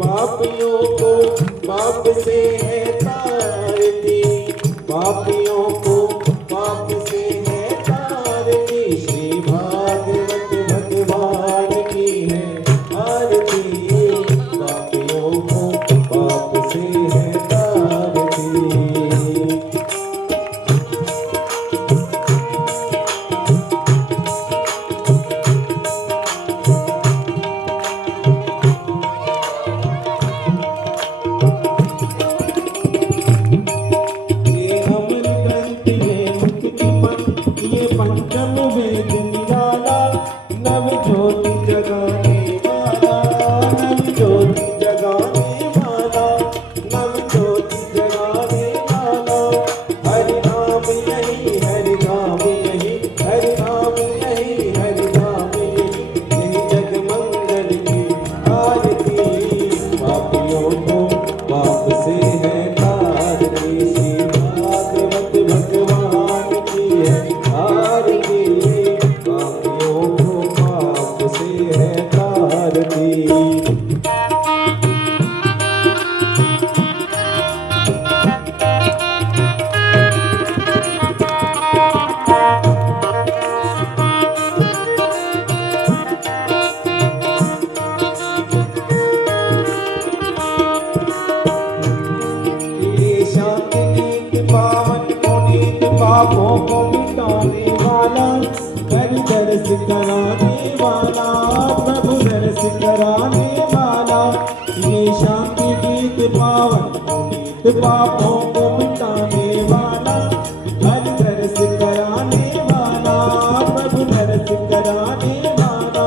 पापियों को पाप से है तारती, पापियों को पाप से है तारती। श्री भागवत भगवान की है आरती, पापियों को पाप से है तारती। ये पंचम वेद निराला, नव ज्योति जगाने वाला, नव ज्योति जगाने वाला, नव ज्योति जगाने वाला। हरि नाम यही, हरि नाम यही, हरि नाम यही, हरि नाम यही, यही जग मंगल की आरती। पापियों को पाप से है तारती, श्री भागवत भगवान की है आरती, पापियों को पाप से है तारती। ये शांति नीत पावन पुनीत, पापों को मिटाने वाला, हरि दर्श कराने वाला, प्रभु दर्श कराने वाला। ये शांति गीत पावन पुनीत, पापों को मिटाने वाला, हरि दर्श कराने वाला, प्रभु दर्श कराने वाला।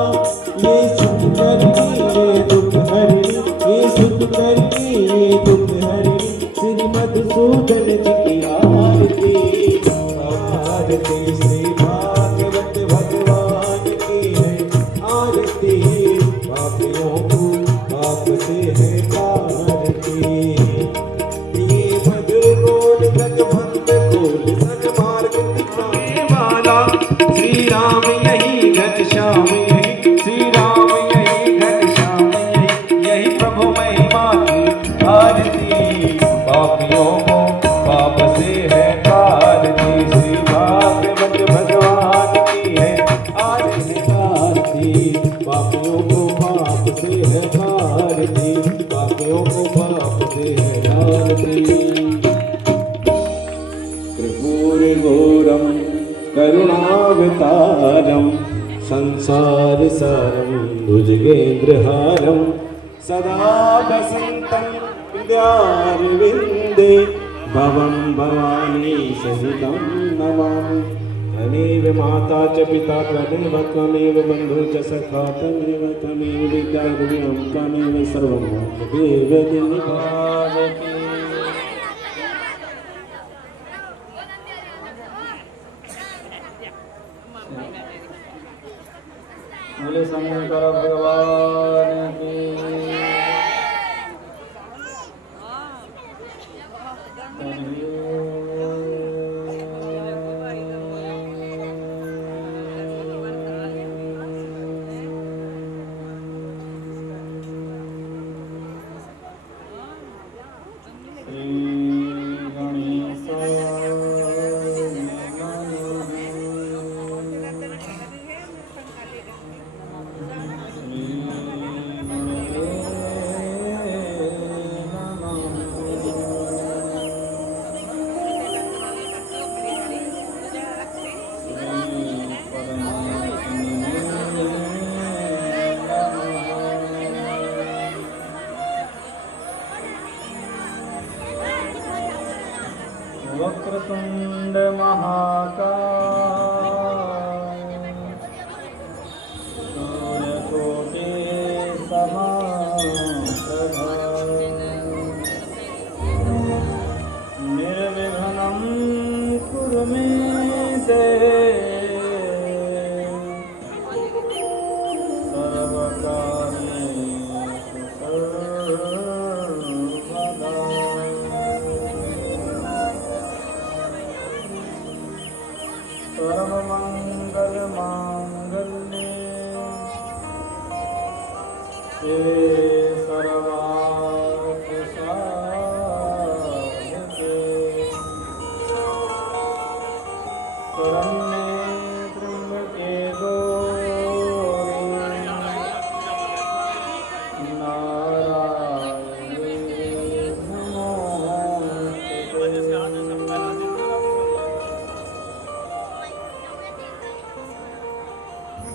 ये सुख करनी ये दुख हरनी, ये सुख करनी ये दुख हरनी, श्री मधुसूदन जी की आरती, आरती। श्री भागवत भगवान की है आरती, पापियों को पाप से है तारती। ये मधुर बोल जग बंद खोल सन्मार्ग दिखाने वाला, श्री राम यही घनश्याम यही, श्री राम यही घनश्याम यही, यही प्रभु महिमा की आरती। पापियों को पाप से है तारती, श्री भागवत भगवान की है आरती, पापियों को पाप से है तारती, पापियों को पाप से है आरती। कर्पूर घोरम करुणावतारम, संसार सारम भुजगेन्द्रहारम, सदा वसन्तं हृदयारविन्दे, भवं भवानी सहितं नमामि। त्वमेव माता च पिता त्वमेव, त्वमेव बन्धु च सखा त्वमेव, त्वमेव विद्या गुरुं त्वमेव सर्वं मम देव दिनभावति। बोले शंकर भगवान की। वक्रतुंड महाकाय, सूर्यकोटि समप्रभा, निर्विघ्नं कुरु मे देव, सर्वकार्येषु सर्वदा। सर्वमंगल मांगल्ये शिवे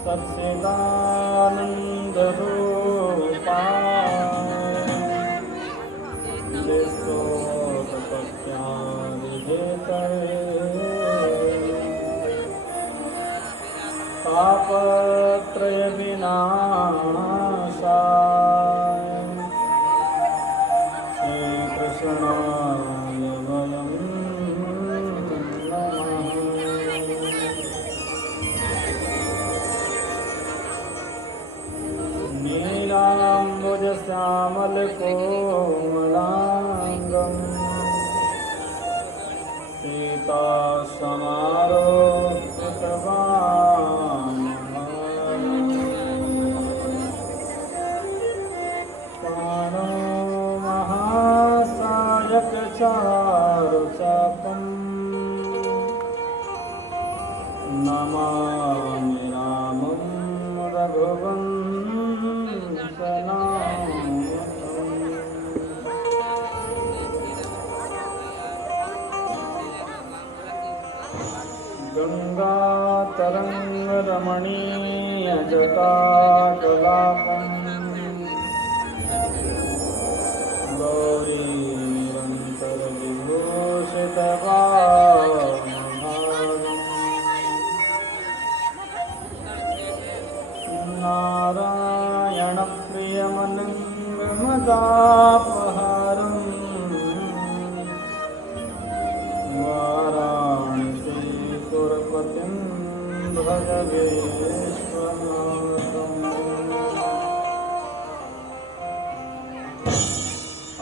सच्चिदानंद रूपा तापत्रय विनाशाय श्री कृष्णाय वयं नीलाम्बुजश्यामलकोमलाङ्गम् सीतासमारोपितवान् महासायकचारुचापम् नमामि रामं रघुवंशनाथम्। गंगातरङ्गरमणीयजटाकलापम् गौरीनिरन्तरविभूषितवान् नारायणप्रियमनङ्गमदापहारम् वाराणसीपुरपतिं भजवेश्वरनाथम्।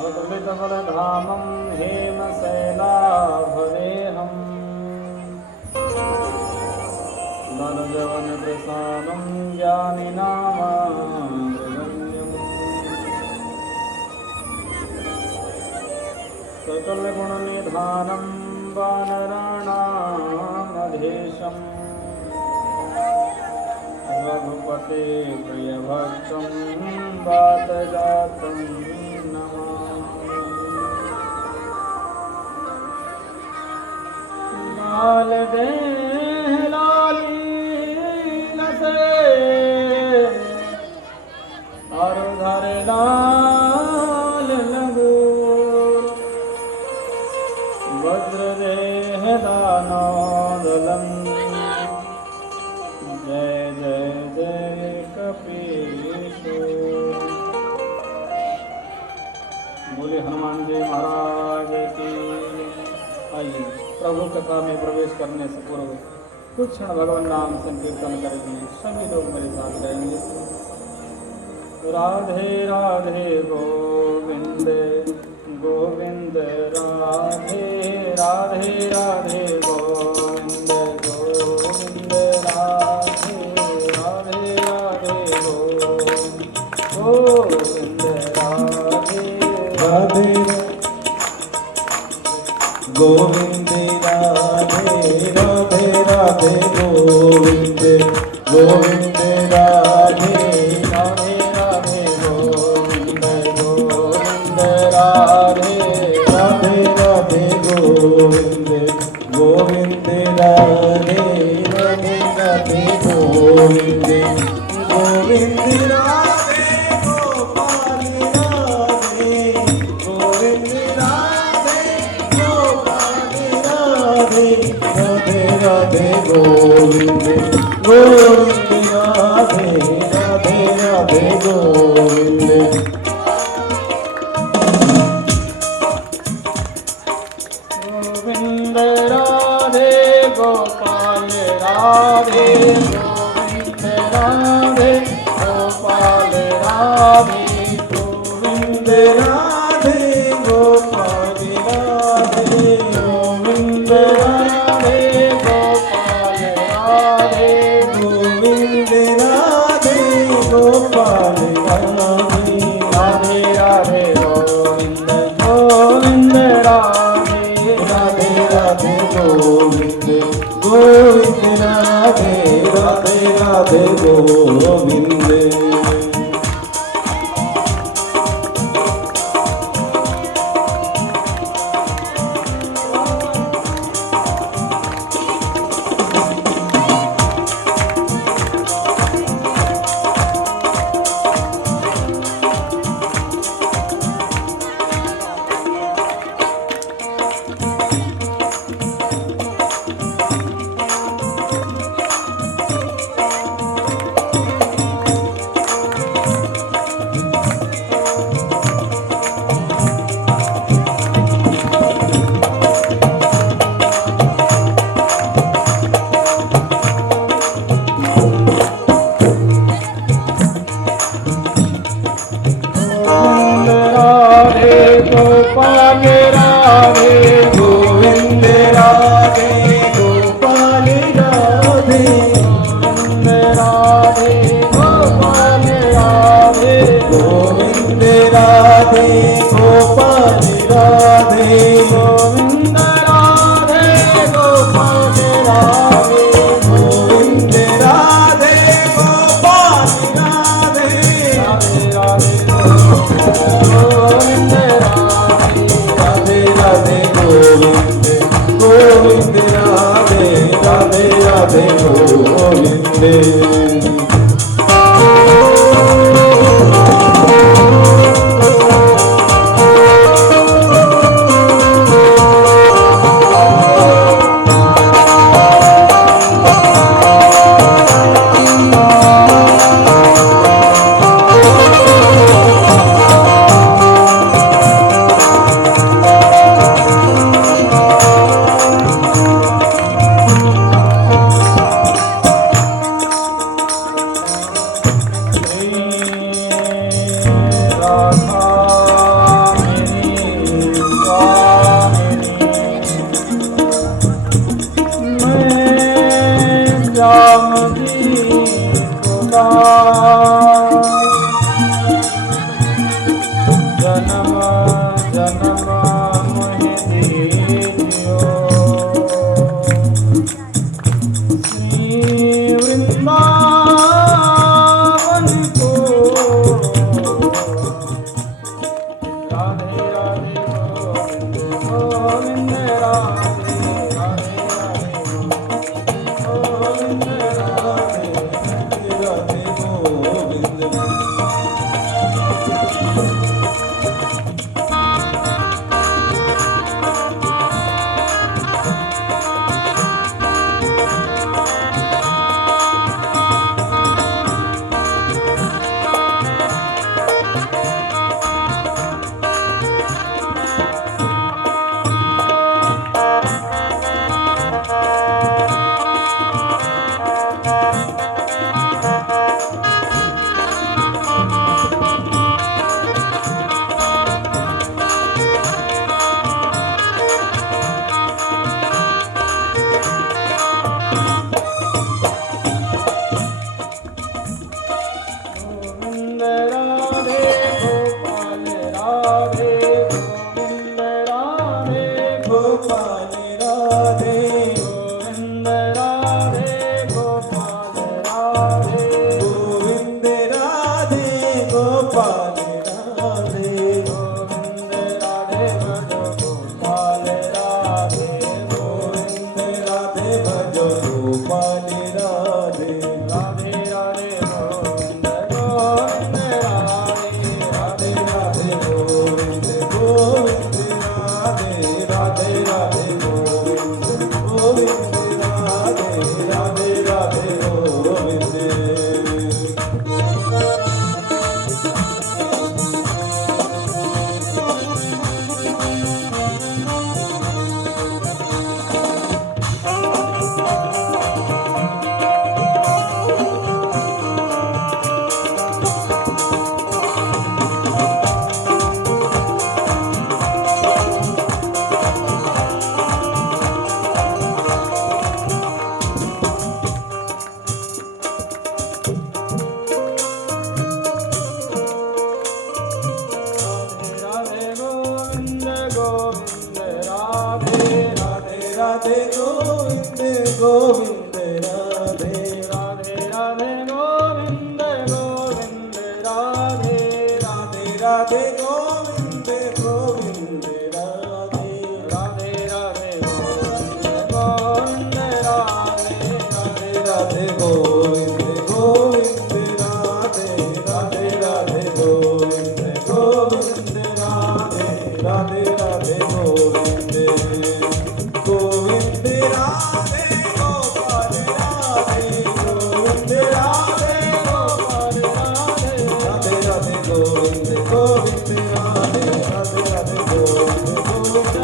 अतुलितबलधामं हेमशैलाभदेहम् नरजवनप्रसादं ज्ञानिनामामृतन्यम् सकलगुणनिधानं वानराणामधीशम् रघुपते प्रियभक्तं वातजातं नमामि। लाल देह लाली नसे और धर लाल लगूर वज्रदेह दानोदलम् जय जय जय कपीशूर। बोले हनुमान जी महाराज की। आइए प्रभु कथा में प्रवेश करने से पूर्व कुछ क्षण भगवान नाम संकीर्तन करेंगे। सभी लोग मेरे साथ गाएंगे। राधे राधे गोविंद गोविंद राधे राधे राधे गोविंद गोविंद राधे राधे राधे गोविंद राधे राधे गोविंद राधे राधे राधे गोविंद गोविंद राधे राधे राधे गोविंद गोविंद राधे राधे राधे गोविंद गोविंद राधे राधे राधे गोविंद गोविंद राधे गोपाल राधे गोविंद राधे गोपाल राधे राधे राधे गोविंद गोविंद राधे गोविंद। राधे गोविंद गोविंद राधे राधे राधे गोविंद राधे राधे राधे गोविंद गोविंद राधे राधे राधे गोविंद गोविंद राधे राधे राधे गोविंद गोविंद राधे गोपाल राधे गोविंद राधे गोपाल राधे राधे राधे गोविंद गोविंद राधे राधे राधे गोविंद गोविंद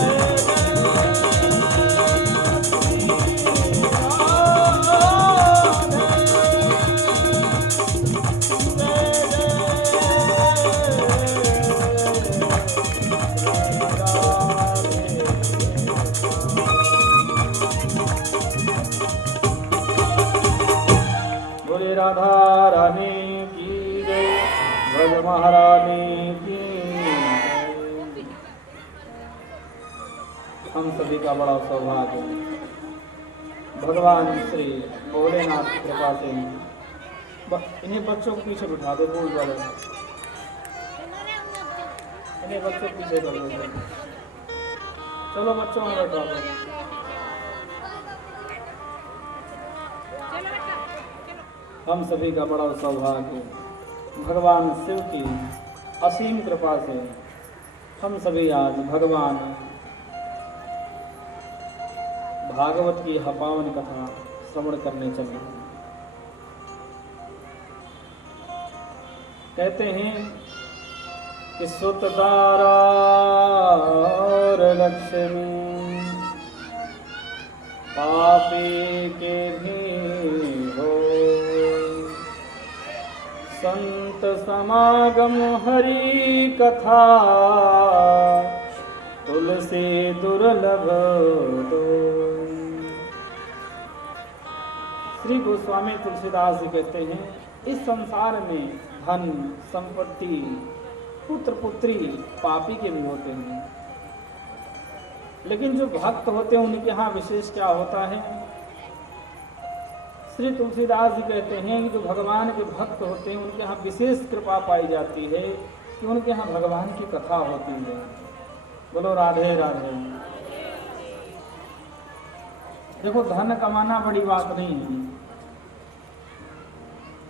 बोले राधा रानी की जय, ब्रज महारानी की जय। हम सभी का बड़ा सौभाग्य भगवान श्री भोलेनाथ की कृपा से इन्हें बच्चों को पीछे बिठा दो, बोल वाले इन्हें बच्चों को पीछे कर दो। चलो बच्चों में बैठा दो। हम सभी का बड़ा सौभाग्य भगवान शिव की असीम कृपा से हम सभी आज भगवान भागवत की पावन कथा श्रवण करने चले हैं। कहते हैं कि सुतदारा और लक्ष्मी पापी के भी हो, संत समागम हरि कथा तुलसी दुर्लभ दो। श्री गोस्वामी तुलसीदास जी कहते हैं इस संसार में धन संपत्ति पुत्र पुत्री पापी के भी होते हैं, लेकिन जो भक्त होते हैं उनके यहाँ विशेष क्या होता है। श्री तुलसीदास जी कहते हैं कि जो भगवान के भक्त होते हैं उनके यहाँ विशेष कृपा पाई जाती है कि उनके यहाँ भगवान की कथा होती है। बोलो राधे राधे। देखो धन कमाना बड़ी बात नहीं है,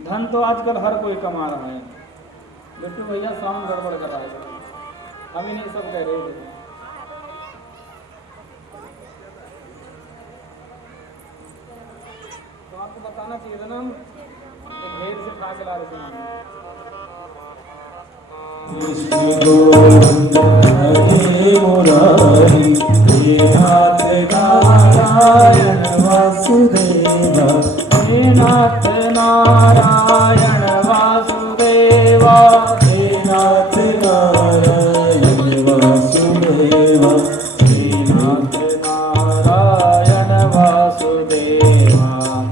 धन तो आजकल हर कोई कमा रहा है। बिट्टू भैया साउंड गड़बड़ कर रहा है, हम ही नहीं सब कह रहे थे। तो आपको बताना चाहिए था ना, तो ढेर से खा के ला रहे थे। कृष्ण गोविंद हरे मुरारी हे नाथ नारायण वासुदेवा हे नाथ नारायण वासुदेवा हे नाथ नारायण वासुदेवा हे नाथ नारायण वासुदेवा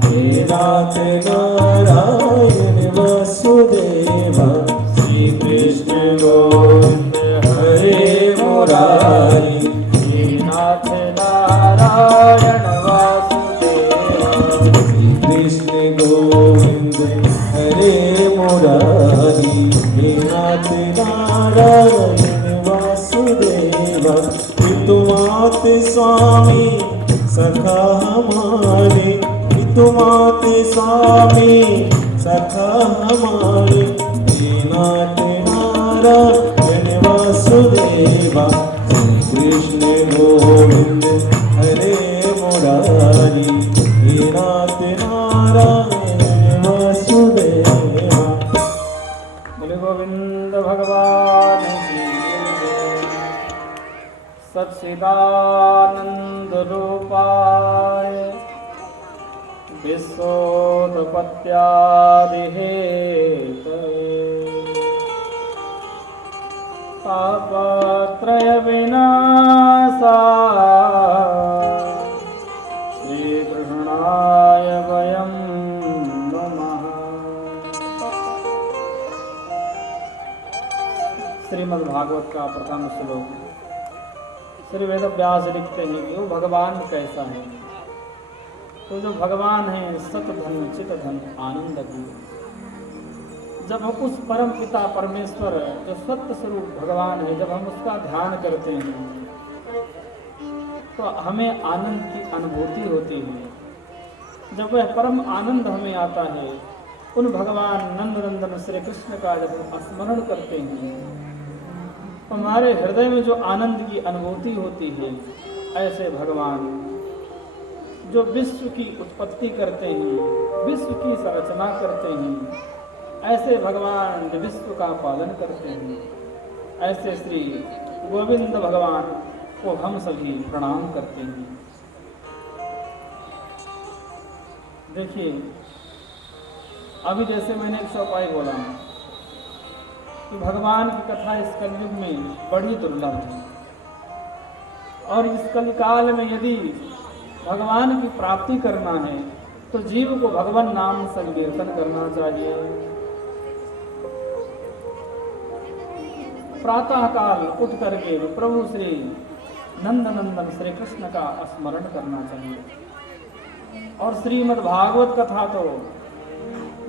हे नाथ नारायण वासुदेवा श्री कृष्ण गोविंद हरे मुरारी हे नाथ नारायण वासुदेवा श्री कृष्ण गोविंद हरे मुरारी हे नाथ नारायण वासुदेवा पितुमात स्वामी सखा हमारे पितुमात स्वामी सखा हमारे हे नाथ नारायण वासुदेवा श्री कृष्ण गोविंद हरे मुरारी हे नाथ नारायण वासुदेवा। बोले गोविंद भगवान की जय। सच्चिदानंद रूपाय विश्वोत्पत्त्यादिहेतवे तापत्रय विनाशाय श्रीकृष्णाय वयं नमः। श्रीमद् भागवत का प्रथम श्लोक। श्री वेद व्यास लिखते हैं कि वो भगवान कैसा है। तो जो भगवान है सत धन चित धन आनंद की, जब हम उस परम पिता परमेश्वर जो सत्य स्वरूप भगवान है, जब हम उसका ध्यान करते हैं तो हमें आनंद की अनुभूति होती है। जब वह परम आनंद हमें आता है, उन भगवान नंदनंदन श्री कृष्ण का जब हम स्मरण करते हैं तो हमारे हृदय में जो आनंद की अनुभूति होती है, ऐसे भगवान जो विश्व की उत्पत्ति करते हैं, विश्व की संरचना करते हैं, ऐसे भगवान जो विश्व का पालन करते हैं, ऐसे श्री गोविंद भगवान को हम सभी प्रणाम करते हैं। देखिए, अभी जैसे मैंने एक चौपाई बोला कि भगवान की कथा इस कलयुग में बड़ी दुर्लभ है, और इस कलिकाल में यदि भगवान की प्राप्ति करना है तो जीव को भगवान नाम संकीर्तन करना चाहिए। प्रातः काल उठ करके प्रभु श्री नंदनंदन श्री कृष्ण का स्मरण करना चाहिए। और श्रीमद् भागवत कथा तो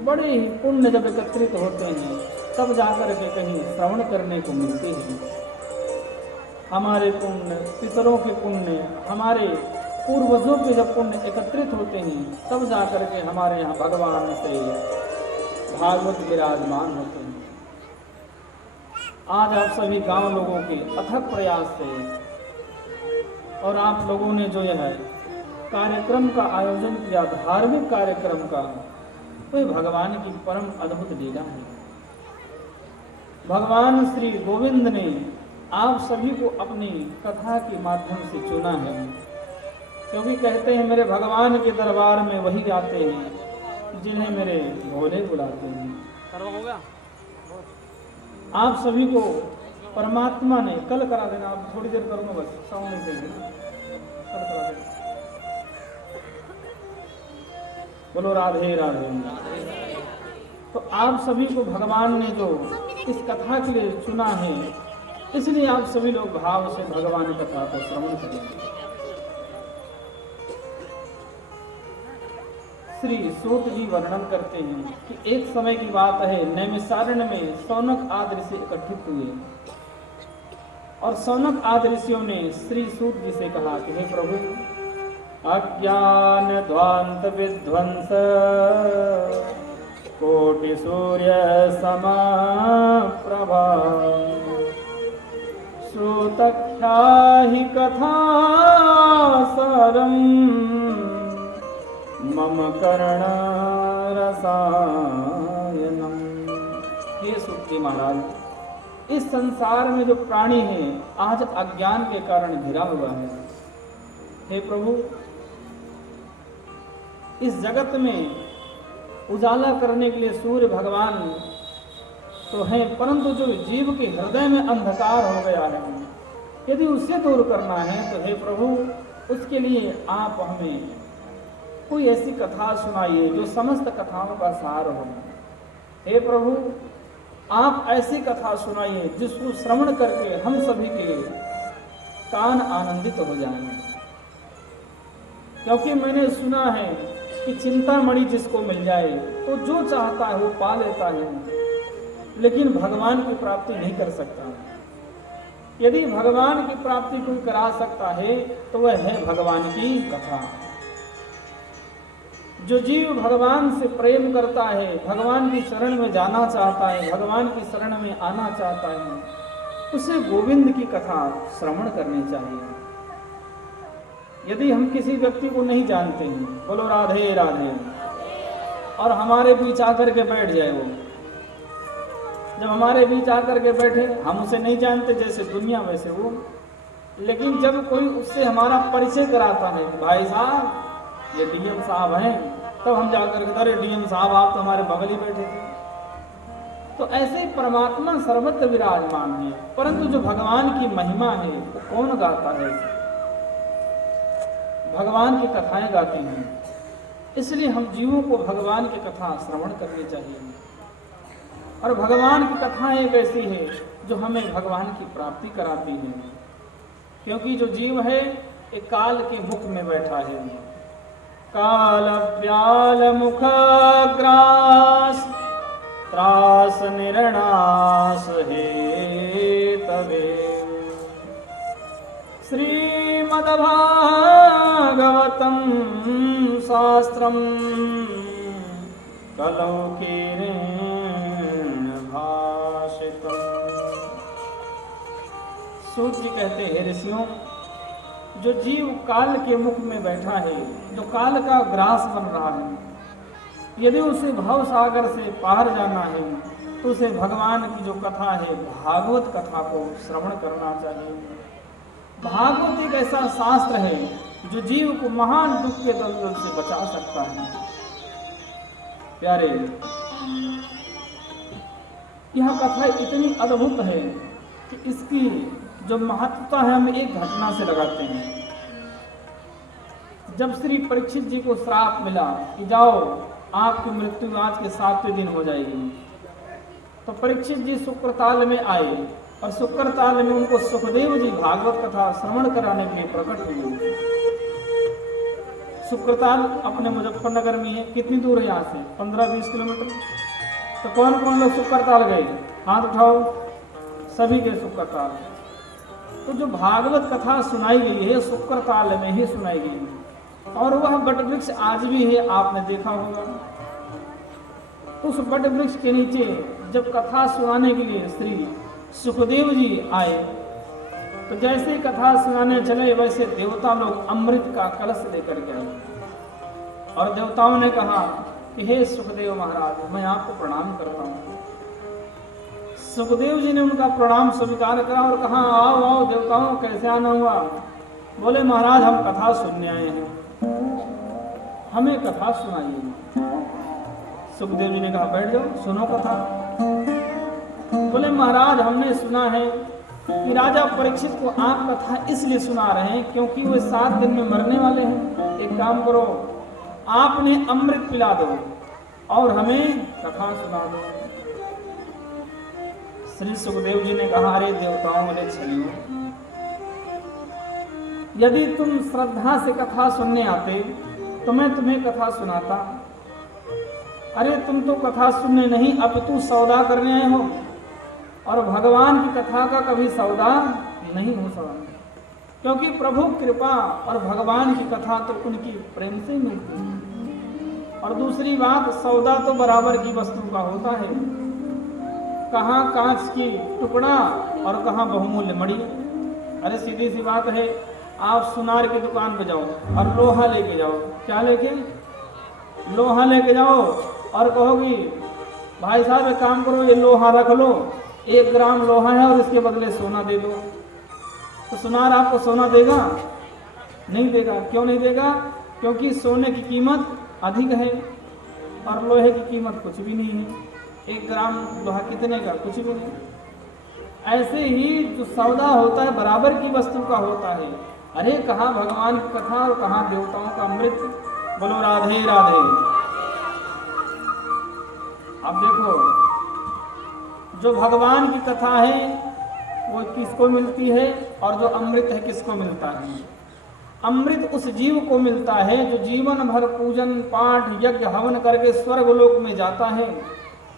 बड़े ही पुण्य जब एकत्रित होते हैं तब जाकर के कहीं श्रवण करने को मिलती है। हमारे पुण्य, पितरों के पुण्य, हमारे पूर्वजों के जब पुण्य एकत्रित होते हैं तब जाकर के हमारे यहाँ भगवान से भागवत विराजमान होते हैं। आज आप सभी गांव लोगों के अथक प्रयास से और आप लोगों ने जो यह कार्यक्रम का आयोजन किया, धार्मिक कार्यक्रम का, तो भगवान की परम अद्भुत लीला है। भगवान श्री गोविंद ने आप सभी को अपनी कथा के माध्यम से चुना है, क्योंकि कहते हैं मेरे भगवान के दरबार में वही आते हैं जिन्हें मेरे भोले बुलाते हैं। आप सभी को परमात्मा ने कल करा देना, आप थोड़ी देर करूंगा बस, साउंड से कल करा देना। बोलो राधे राधे। तो आप सभी को भगवान ने जो इस कथा के लिए चुना है, इसलिए आप सभी लोग भाव से भगवान कथा को श्रवण करेंगे। श्री सूत जी वर्णन करते हैं कि एक समय की बात है, नैमिषारण्य में सौनक आदि ऋषि इकट्ठित हुए और सौनक आदि ऋषियों ने श्री सूत जी से कहा कि हे प्रभु, अज्ञान ध्वांत विध्वंस कोटि सूर्य समा प्रभा श्रुतख्याहि कथा सारम मम कर्ण रसायनम। ये सुखी महाराज, इस संसार में जो प्राणी है आज अज्ञान के कारण घिरा हुआ है। हे प्रभु, इस जगत में उजाला करने के लिए सूर्य भगवान तो हैं, परंतु जो जीव के हृदय में अंधकार हो गया है, यदि उसे दूर करना है तो हे प्रभु, उसके लिए आप हमें कोई ऐसी कथा सुनाइए जो समस्त कथाओं का सार हो। हे प्रभु, आप ऐसी कथा सुनाइए जिसको श्रवण करके हम सभी के कान आनंदित हो जाएंगे। क्योंकि मैंने सुना है कि चिंतामणि जिसको मिल जाए तो जो चाहता है वो पा लेता है, लेकिन भगवान की प्राप्ति नहीं कर सकता। यदि भगवान की प्राप्ति कोई करा सकता है तो वह है भगवान की कथा। जो जीव भगवान से प्रेम करता है, भगवान की शरण में जाना चाहता है, भगवान की शरण में आना चाहता है, उसे गोविंद की कथा श्रवण करनी चाहिए। यदि हम किसी व्यक्ति को नहीं जानते हैं, बोलो राधे राधे, और हमारे बीच आकर के बैठ जाए, वो जब हमारे बीच आकर के बैठे, हम उसे नहीं जानते जैसे दुनिया वैसे वो, लेकिन जब कोई उससे हमारा परिचय कराता है, भाई साहब ये डीएम साहब हैं, तब हम जाकर के, अरे डीएम साहब आप तो हमारे बगल ही बैठे थे। तो ऐसे ही परमात्मा सर्वत्र विराजमान है, परंतु जो भगवान की महिमा है वो कौन गाता है? भगवान की कथाएं गाते हैं। इसलिए हम जीवों को भगवान की कथा श्रवण करनी चाहिए। और भगवान की कथाएं एक ऐसी है जो हमें भगवान की प्राप्ति कराती है, क्योंकि जो जीव है एक काल के मुख में बैठा है। काल व्याल मुख ग्रास त्रास निर्णास हे तवे। श्रीमद्भागवतं शास्त्रं कलौ कीरेण भाषितम्। सूत जी कहते हैं, ऋषियों, जो जीव काल के मुख में बैठा है, जो काल का ग्रास बन रहा है, यदि उसे भव सागर से पार जाना है तो उसे भगवान की जो कथा है, भागवत कथा को श्रवण करना चाहिए। भागवत एक ऐसा शास्त्र है जो जीव को महान दुख के दलदल से बचा सकता है। प्यारे, यह कथा इतनी अद्भुत है कि इसकी जो महत्वता है हम एक घटना से लगाते हैं। जब श्री परीक्षित जी को श्राप मिला कि जाओ, आपकी मृत्यु आज के 7वें दिन हो जाएगी, तो परीक्षित जी शुक्रताल में आए और शुक्रताल में उनको सुखदेव जी भागवत कथा श्रवण कराने के लिए प्रकट हुए। शुक्रताल अपने मुजफ्फरनगर में है। कितनी दूर है यहाँ से? 15-20 किलोमीटर। तो कौन कौन लोग शुक्रताल गए? हाथ उठाओ। सभी के शुक्रताल। तो जो भागवत कथा सुनाई गई है शुक्रताल में ही सुनाई गई है, और वह बट वृक्ष आज भी है, आपने देखा होगा। उस बट वृक्ष के नीचे जब कथा सुनाने के लिए श्री सुखदेव जी आए, तो जैसे कथा सुनाने चले वैसे देवता लोग अमृत का कलश लेकर गए और देवताओं ने कहा कि हे सुखदेव महाराज, मैं आपको प्रणाम करता हूँ। सुखदेव जी ने उनका प्रणाम स्वीकार करा और कहा, आओ आओ देवताओं, कैसे आना हुआ? बोले, महाराज हम कथा सुनने आए हैं, हमें कथा सुनाइए। सुखदेव जी ने कहा, बैठ जाओ, सुनो कथा। बोले, महाराज हमने सुना है कि राजा परीक्षित को आप कथा इसलिए सुना रहे हैं क्योंकि वे 7 दिन में मरने वाले हैं। एक काम करो, आपने अमृत पिला दो और हमें कथा सुना दो। श्री सुखदेव जी ने कहा, अरे देवताओं वाले छलियो, यदि तुम श्रद्धा से कथा सुनने आते तो मैं तुम्हें कथा सुनाता। अरे तुम तो कथा सुनने नहीं, अपितु सौदा करने आए हो, और भगवान की कथा का कभी सौदा नहीं हो सकता, क्योंकि प्रभु कृपा और भगवान की कथा तो उनकी प्रेम से मिलती है। और दूसरी बात, सौदा तो बराबर की वस्तु का होता है, कहाँ कांच की टुकड़ा और कहाँ बहुमूल्य मणि। अरे सीधी सी बात है, आप सुनार की दुकान पे जाओ और लोहा लेके जाओ। क्या लेके? लोहा लेके जाओ और कहोगी, भाई साहब एक काम करो, ये लोहा रख लो, 1 ग्राम लोहा है और इसके बदले सोना दे दो। तो सुनार आपको सोना देगा? नहीं देगा। क्यों नहीं देगा? क्योंकि सोने की कीमत अधिक है और लोहे की कीमत कुछ भी नहीं है। 1 ग्राम लोहा कितने का? कुछ भी नहीं। ऐसे ही जो सौदा होता है बराबर की वस्तु का होता है। अरे कहाँ भगवान की कथा और कहाँ देवताओं का अमृत। बोलो राधे राधे। अब देखो, जो भगवान की कथा है वो किसको मिलती है और जो अमृत है किसको मिलता है? अमृत उस जीव को मिलता है जो जीवन भर पूजन पाठ यज्ञ हवन करके स्वर्ग लोक में जाता है,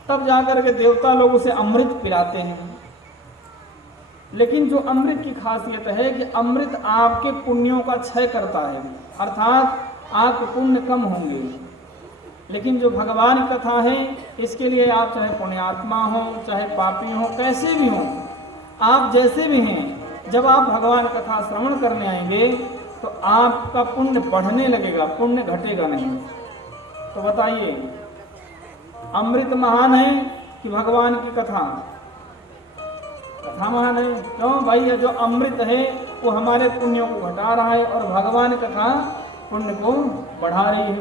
तब जाकर के देवता लोग उसे अमृत पिलाते हैं। लेकिन जो अमृत की खासियत है कि अमृत आपके पुण्यों का क्षय करता है, अर्थात आपके पुण्य कम होंगे। लेकिन जो भगवान की कथा है, इसके लिए आप चाहे पुण्यात्मा हो चाहे पापी हो, कैसे भी हो, आप जैसे भी हैं, जब आप भगवान कथा श्रवण करने आएंगे तो आपका पुण्य बढ़ने लगेगा, पुण्य घटेगा नहीं। तो बताइए, अमृत महान है कि भगवान की कथा? कथा महान है। क्यों भाई? जो अमृत है वो हमारे पुण्यों को घटा रहा है और भगवान कथा पुण्य को बढ़ा रही है।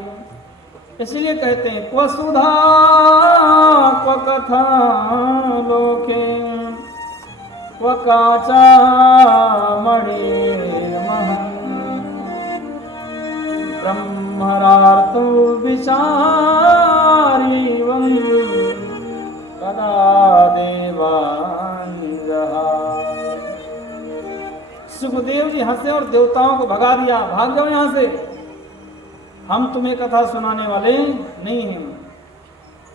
इसलिए कहते हैं, क्व सुधा क्व कथा लोके क्व काचा मणिर्महन् ब्रह्मरार्तो विचारीवं कदा देवांगः। सुखदेव जी हंसे और देवताओं को भगा दिया, भाग जाओ यहाँ से, हम तुम्हें कथा सुनाने वाले नहीं हैं।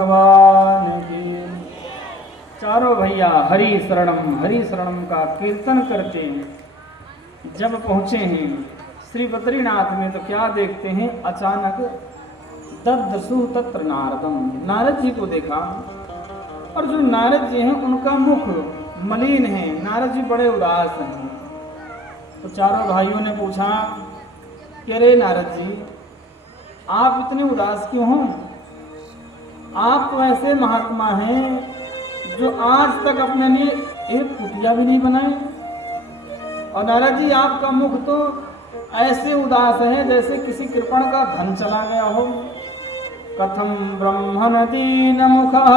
भगवान की। चारों भैया हरि शरणम का कीर्तन करते जब पहुँचे हैं श्री बद्रीनाथ में, तो क्या देखते हैं, अचानक दद्दसु तत्र नारदम, नारद जी को देखा। और जो नारद जी हैं उनका मुख मलिन है, नारद जी बड़े उदास हैं। तो चारों भाइयों ने पूछा कि अरे नारद जी, आप इतने उदास क्यों हो? आप तो ऐसे महात्मा हैं जो आज तक अपने लिए एक कुटिया भी नहीं बनाए। और नारद जी, आपका मुख तो ऐसे उदास है जैसे किसी कृपण का धन चला गया हो। कथम ब्रह्मण दीन मुखः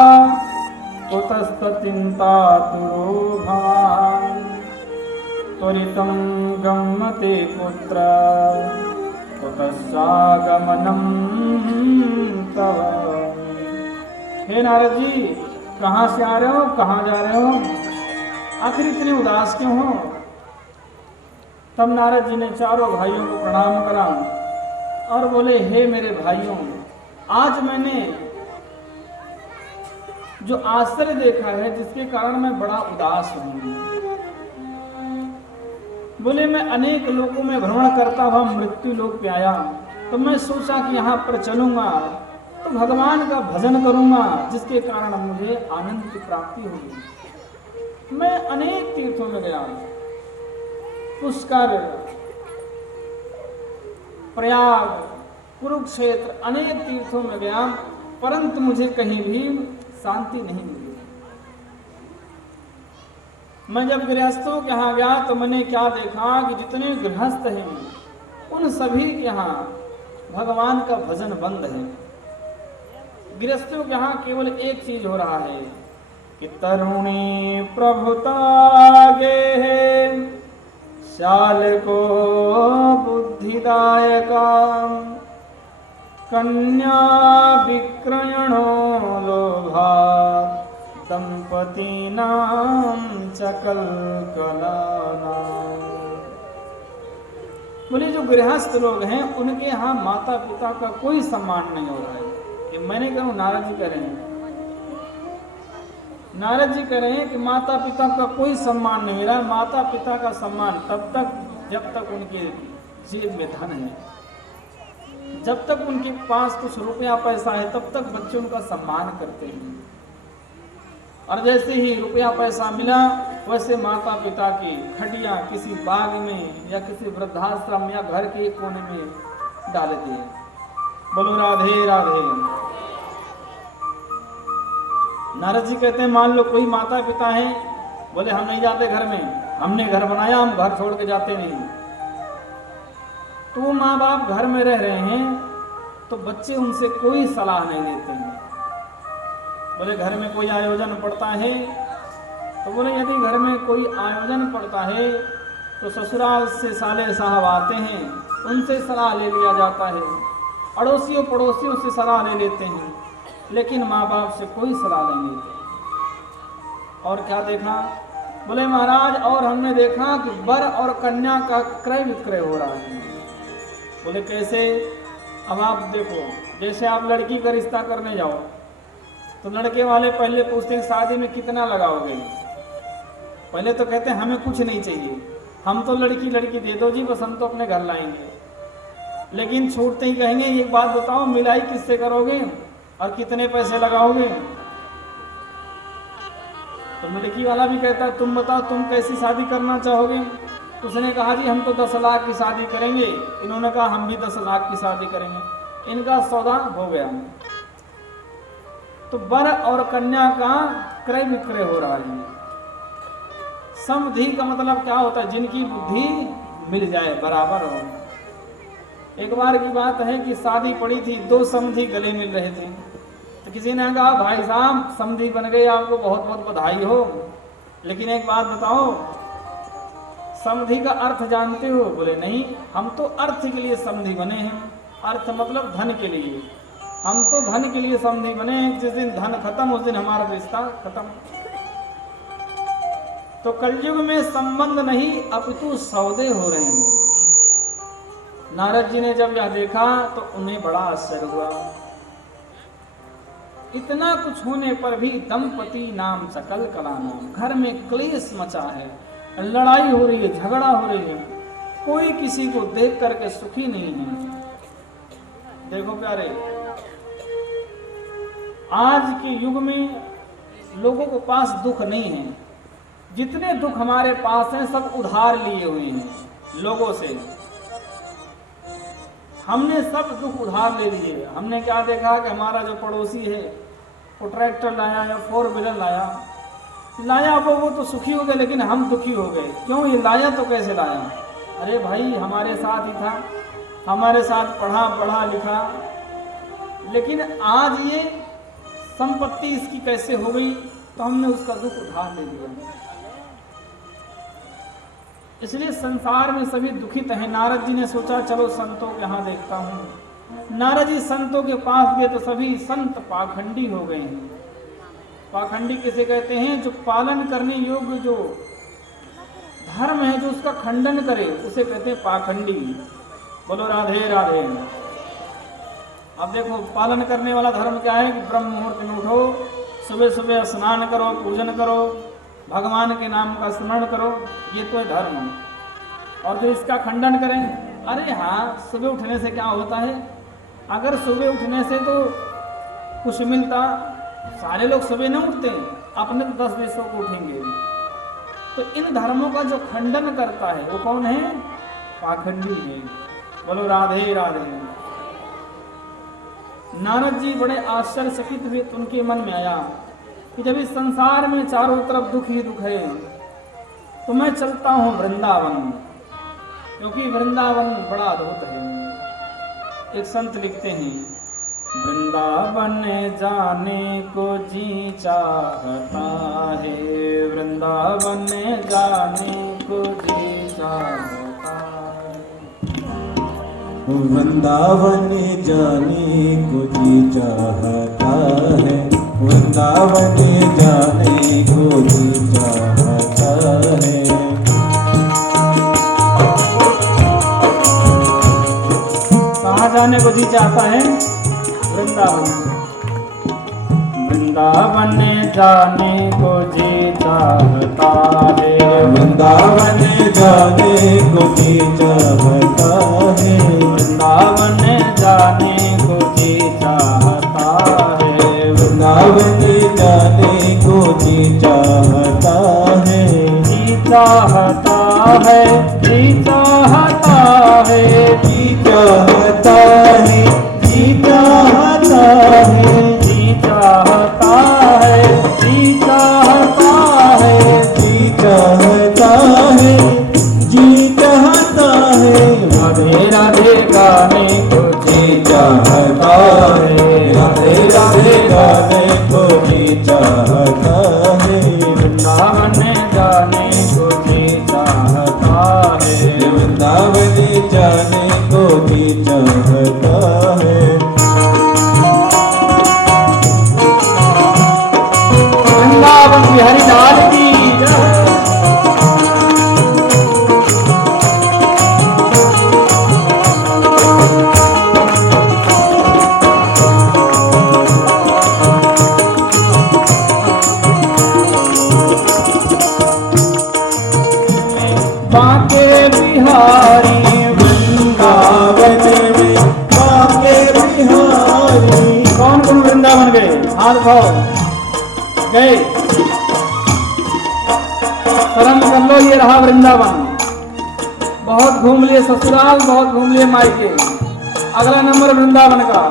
कुतस्त चिंतातुरो भवान् त्वरितं गम्यते पुत्र कुतश्चागमनं तव। हे नारद जी, कहाँ से आ रहे हो, कहाँ जा रहे हो, आखिर इतने उदास क्यों हो? तब नारद जी ने चारों भाइयों को प्रणाम करा और बोले, हे मेरे भाइयों, आज मैंने जो आश्चर्य देखा है जिसके कारण मैं बड़ा उदास हूँ। बोले, मैं अनेक लोकों में भ्रमण करता हुआ मृत्यु लोक पे आया, तो मैं सोचा कि यहाँ पर चलूंगा तो भगवान का भजन करूंगा, जिसके कारण मुझे आनंद की प्राप्ति होगी। मैं अनेक तीर्थों में गया, पुष्कर, प्रयाग, कुरुक्षेत्र, अनेक तीर्थों में गया, परंतु मुझे कहीं भी शांति नहीं मिली। मैं जब गृहस्थों के यहाँ गया तो मैंने क्या देखा कि जितने गृहस्थ हैं उन सभी के यहाँ भगवान का भजन बंद है। गृहस्थों के यहाँ केवल एक चीज हो रहा है कि तरुणी प्रभुतागे है शाल को बुद्धिदायका कन्या विक्रयणो लोभा दंपति नाम चकल कलाना। बोले, जो गृहस्थ लोग हैं उनके यहाँ माता पिता का कोई सम्मान नहीं हो रहा है। कि मैंने कहूँ, नारद जी कह रहे हैं, नारद जी कह रहे हैं कि माता पिता का कोई सम्मान नहीं मिला। माता पिता का सम्मान तब तक जब तक उनके जेब में धन है, जब तक उनके पास कुछ रुपया पैसा है, तब तक बच्चे उनका सम्मान करते हैं। और जैसे ही रुपया पैसा मिला, वैसे माता पिता की खटिया किसी बाग में या किसी वृद्धाश्रम या घर के कोने में डाल दिए। बोलो राधे राधे। नारद जी कहते हैं, मान लो कोई माता पिता है, बोले हम नहीं जाते घर में, हमने घर बनाया, हम घर छोड़ के जाते नहीं। तो माँ बाप घर में रह रहे हैं तो बच्चे उनसे कोई सलाह नहीं लेते हैं। बोले घर में कोई आयोजन पड़ता है तो बोले यदि घर में कोई आयोजन पड़ता है तो ससुराल से साले साहब आते हैं, उनसे सलाह ले लिया जाता है, अड़ोसियों पड़ोसियों से सलाह ले लेते हैं, लेकिन माँ बाप से कोई सलाह नहीं लेते। और क्या देखा? बोले महाराज, और हमने देखा कि वर और कन्या का क्रय विक्रय हो रहा है। बोले कैसे? अब आप देखो, जैसे आप लड़की का रिश्ता करने जाओ तो लड़के वाले पहले पूछते हैं शादी में कितना लगाओगे। पहले तो कहते हैं हमें कुछ नहीं चाहिए, हम तो लड़की लड़की दे दो जी, बस हम तो अपने घर लाएंगे। लेकिन छूटते ही कहेंगे एक बात बताओ, मिलाई किससे करोगे और कितने पैसे लगाओगे? तो लड़की वाला भी कहता है तुम बताओ तुम कैसी शादी करना चाहोगे? उसने कहा जी हम तो 10 लाख की शादी करेंगे। इन्होंने कहा हम भी 10 लाख की शादी करेंगे। इनका सौदा हो गया। तो वर और कन्या का क्रय विक्रय हो रहा है। समधि का मतलब क्या होता है? जिनकी बुद्धि मिल जाए, बराबर हो। एक बार की बात है कि शादी पड़ी थी, 2 समधि गले मिल रहे थे। तो किसी ने कहा भाई साहब समधि बन गए, आपको बहुत बहुत बधाई हो, लेकिन एक बात बताओ समधि का अर्थ जानते हो? बोले नहीं, हम तो अर्थ के लिए समधि बने हैं। अर्थ मतलब धन के लिए, हम तो धन के लिए समधि बने हैं। जिस दिन धन खत्म उस दिन हमारा रिश्ता खत्म। तो कलयुग में संबंध नहीं अपितु सौदे हो रहे हैं। नारद जी ने जब यह देखा तो उन्हें बड़ा आश्चर्य हुआ। इतना कुछ होने पर भी दंपति नाम सकल कला नाम, घर में क्लेश मचा है, लड़ाई हो रही है, झगड़ा हो रही है, कोई किसी को देख करके सुखी नहीं है। देखो प्यारे, आज के युग में लोगों के पास दुख नहीं है। जितने दुख हमारे पास हैं सब उधार लिए हुए हैं लोगों से। हमने सब दुख उधार ले लिए। हमने क्या देखा कि हमारा जो पड़ोसी है वो ट्रैक्टर लाया या 4 व्हीलर लाया वो तो सुखी हो गए, लेकिन हम दुखी हो गए। क्यों? ये लाया तो कैसे लाया? अरे भाई हमारे साथ ही था, हमारे साथ पढ़ा लिखा, लेकिन आज ये संपत्ति इसकी कैसे हो गई, तो हमने उसका दुख उधार ले लिया। इसलिए संसार में सभी दुखित हैं। नारद जी ने सोचा चलो संतों के यहाँ देखता हूँ। नारद जी संतों के पास गए तो सभी संत पाखंडी हो गए हैं। पाखंडी किसे कहते हैं? जो पालन करने योग्य जो धर्म है, जो उसका खंडन करे, उसे कहते हैं पाखंडी। बोलो राधे राधे। अब देखो, पालन करने वाला धर्म क्या है कि ब्रह्म मुहूर्त में उठो, सुबह सुबह स्नान करो, पूजन करो, भगवान के नाम का स्मरण करो, ये तो है धर्म। और जो इसका खंडन करें, अरे हाँ, सुबह उठने से क्या होता है? अगर सुबह उठने से तो कुछ मिलता, सारे लोग सुबह नहीं उठते, अपने तो 10 देशों को उठेंगे। तो इन धर्मों का जो खंडन करता है वो कौन है? पाखंडी है। बोलो राधे राधे। नारद जी बड़े आश्चर्यचकित हुए, तो उनके मन में आया कि जब इस संसार में चारों तरफ दुख ही दुख है, तो मैं चलता हूँ वृंदावन, क्योंकि वृंदावन बड़ा अद्भुत है। एक संत लिखते हैं, वृंदावन जाने को जी चाहता है, वृंदावन जाने को जी चाहता है, वृंदावन जाने को जी चाहता है, वृंदावन जाने को जी चाहता है। कहाँ जाने को जी चाहता है? वृंदावन। वृंदावन जाने को जी चाहता है, वृंदावन जाने को जी चाहता है, वृंदावन जाने को जी चाहता है, वृंदावन जाने को जी चाहता है, जी चाहता है, जी चाहता है, जी चाहता है, जी चाहता है, जी चाहता है, जी चाहता है, जी चाहता है, जी चाहता है, राधे राधे गाने को जी चाहता है, राधे राधे गाने को जी चाहता है, वृंदावन जाने को जी चाहता है, वृंदावन जाने को जी चाहता है। वृंदावन बिहारी लाल की जय। बांके बिहारी वृंदावन में बांके बिहारी। कौन कौन वृंदावन गए? हाथ उठाओ। गए? शर्म कर लो, ये रहा वृंदावन। बहुत घूम लिए ससुराल, बहुत घूम लिए मायके। अगला नंबर वृंदावन का।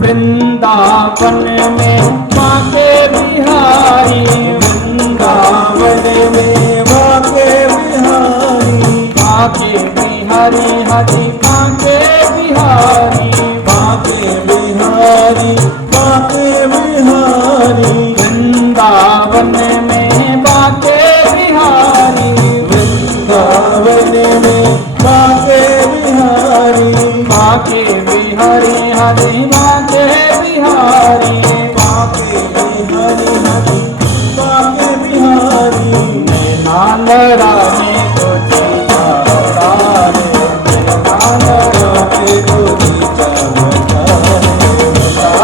वृंदावन में बांके बिहारी, वृंदावन में बांके बिहारी, बांके बिहारी हरि बांके बिहारी, बांके बिहारी, बांके बिहारी। वृंदावन में बांके बिहारी, वृंदावन में बांके बिहारी, बांके बिहारी हरि बांके बिहारी, बांके बिहारी हरि बांके बिहारी। नैना लड़ाने को जी चाहता है, नैना लड़ाने को जी चाहता है,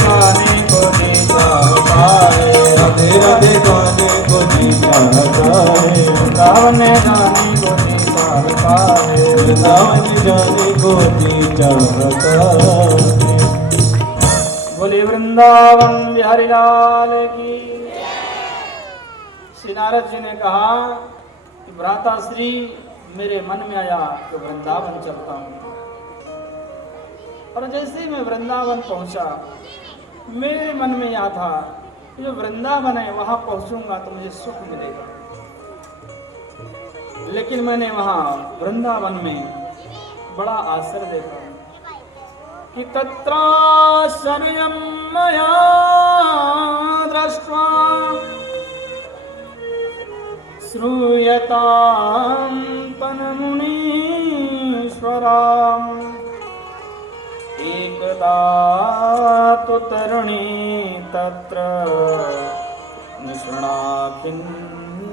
गाने को जी चाहता है, राधे राधे गाने को जी चाहता है, वृंदावन जाने को जी चाहता है, वृंदावन जाने को जी चाहता है। बोले वृंदावन बिहारी लाल की। श्री नारद जी ने कहा कि भ्राता श्री मेरे मन में आया कि वृंदावन चलता हूँ, और जैसे ही मैं वृंदावन पहुंचा मेरे मन में यह था कि जो वृंदावन है वहां पहुंचूंगा तो मुझे सुख मिलेगा। लेकिन मैंने वहां वृंदावन में बड़ा आश्चर्य देखा कि तत्राश्चर्यं मया दृष्ट्वा श्रूयतां तन्मुनीश्वराम् एकदा तु तरुणी तत्र निष्णा खिन्नमनः।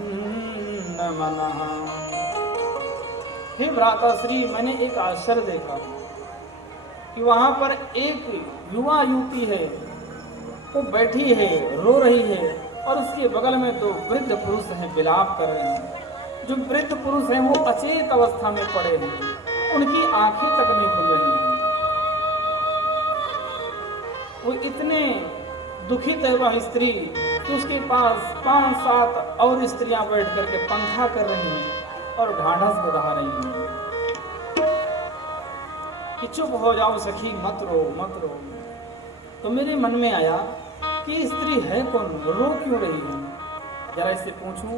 हे भ्राताश्री, मैंने एक आश्चर्य देखा कि वहां पर एक युवा युवती है, वो बैठी है, रो रही है, और उसके बगल में दो वृद्ध पुरुष हैं, विलाप कर रहे हैं। जो वृद्ध पुरुष हैं वो अचेत अवस्था में पड़े हैं, उनकी आंखें तक नहीं खुल रही हैं। वो इतने दुखित है वह स्त्री कि उसके पास 5-7 और स्त्रियां बैठ करके पंखा कर रही हैं और ढाढ़स बधा रही हैं कि चुप हो जाओ सखी, मत रो मत रो। तो मेरे मन में आया कि स्त्री है कौन, रो क्यों रही है, जरा इससे पूछूं।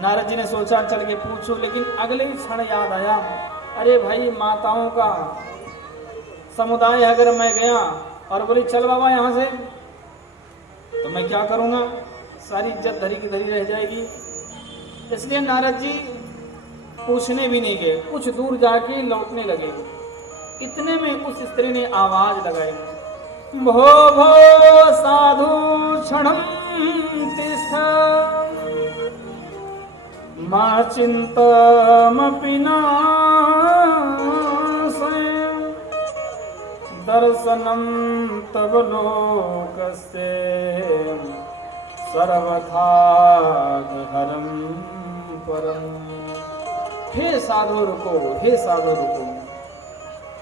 नारद जी ने सोचा चल के पूछूं, लेकिन अगले ही क्षण याद आया, अरे भाई माताओं का समुदाय अगर मैं गया और बोली चल बाबा यहाँ से, तो मैं क्या करूँगा, सारी इज्जत धरी की धरी रह जाएगी। इसलिए नारद जी पूछने भी नहीं गए, कुछ दूर जाके लौटने लगे। इतने में उस स्त्री ने आवाज लगाई, भो भो साधु क्षणं तिष्ठ मा चिंतमपि नाशय दर्शनं तव लोकस्य सर्वथा हरं परम। हे साधु रुको, हे साधु रुको,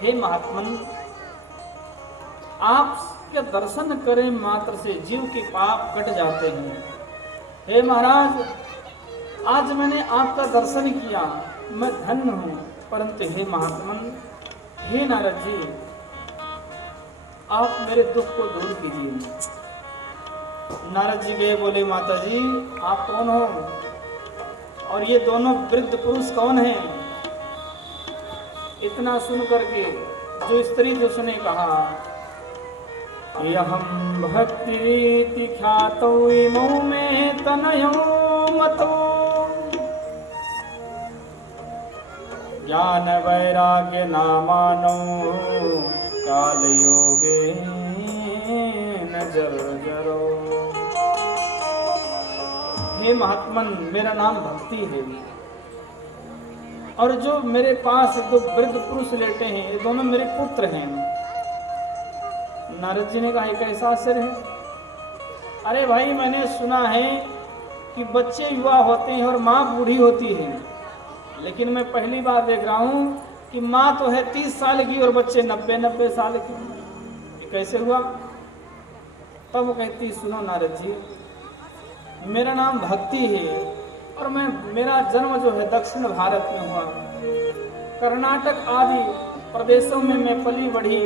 हे महात्मन, आपके दर्शन करें मात्र से जीव के पाप कट जाते हैं। हे महाराज, आज मैंने आपका दर्शन किया, मैं धन्य हूँ, परंतु हे महात्मन, हे नारद जी, आप मेरे दुख को दूर कीजिए। नारद जी गए, बोले माता जी आप कौन हो, और ये दोनों वृद्ध पुरुष कौन हैं? इतना सुन करके जो स्त्री थी उसने कहा, यहं भक्तिरीति ख्यातौ इमौ मे तनयो मतो ज्ञान वैराग्य नामानो कालयोगे न जर्जरो। हे महात्मन, मेरा नाम भक्ति है, और जो मेरे पास दो वृद्ध पुरुष लेटे हैं ये दोनों मेरे पुत्र हैं। नारद जी ने कहा कैसा आश्चर्य है? अरे भाई, मैंने सुना है कि बच्चे युवा होते हैं और माँ बूढ़ी होती है, लेकिन मैं पहली बार देख रहा हूँ कि माँ तो है 30 साल की और बच्चे 90 साल के। ये कैसे हुआ? तब वो कहती, सुनो नारद जी, मेरा नाम भक्ति है, और मेरा जन्म जो है दक्षिण भारत में हुआ। कर्नाटक आदि प्रदेशों में मैं पली बढ़ी,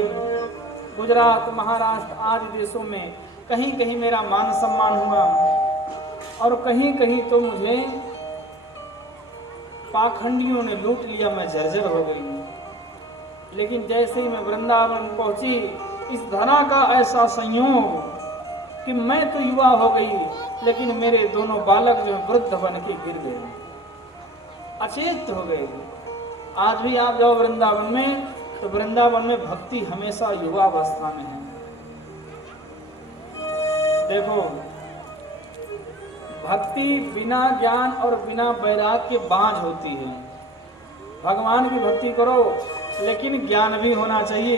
गुजरात, महाराष्ट्र आदि देशों में कहीं कहीं मेरा मान सम्मान हुआ, और कहीं कहीं तो मुझे पाखंडियों ने लूट लिया, मैं जर्जर हो गई। लेकिन जैसे ही मैं वृंदावन पहुंची, इस धरा का ऐसा संयोग कि मैं तो युवा हो गई, लेकिन मेरे दोनों बालक जो वृद्ध बन के गिर गए, अचेत हो गए। आज भी आप जाओ वृंदावन में, तो वृंदावन में भक्ति हमेशा युवा अवस्था में है। देखो, भक्ति बिना ज्ञान और बिना वैराग्य के बांझ होती है। भगवान की भक्ति करो, लेकिन ज्ञान भी होना चाहिए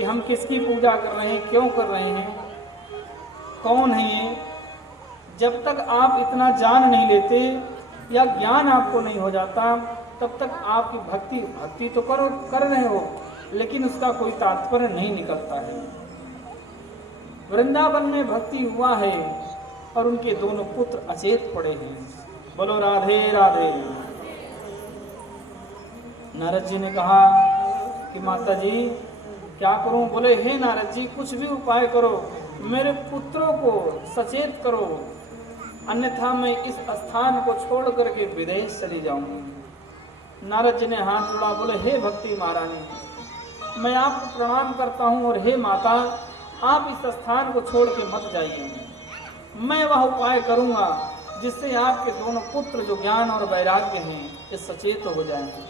कि हम किसकी पूजा कर रहे हैं, क्यों कर रहे हैं, कौन है ये। जब तक आप इतना जान नहीं लेते या ज्ञान आपको नहीं हो जाता, तब तक आपकी भक्ति तो कर रहे हो, लेकिन उसका कोई तात्पर्य नहीं निकलता है। वृंदावन में भक्ति हुआ है और उनके दोनों पुत्र अचेत पड़े हैं। बोलो राधे राधे। नारद जी ने कहा कि माता जी क्या करूं? बोले हे नारद जी, कुछ भी उपाय करो, मेरे पुत्रों को सचेत करो, अन्यथा मैं इस स्थान को छोड़ करके विदेश चली जाऊंगी। नारद जी ने हाथ जोड़ा, बोले हे भक्ति महारानी, मैं आपको प्रणाम करता हूं, और हे माता, आप इस स्थान को छोड़ के मत जाइए। मैं वह उपाय करूंगा जिससे आपके दोनों पुत्र जो ज्ञान और वैराग्य हैं ये सचेत हो जाएंगे।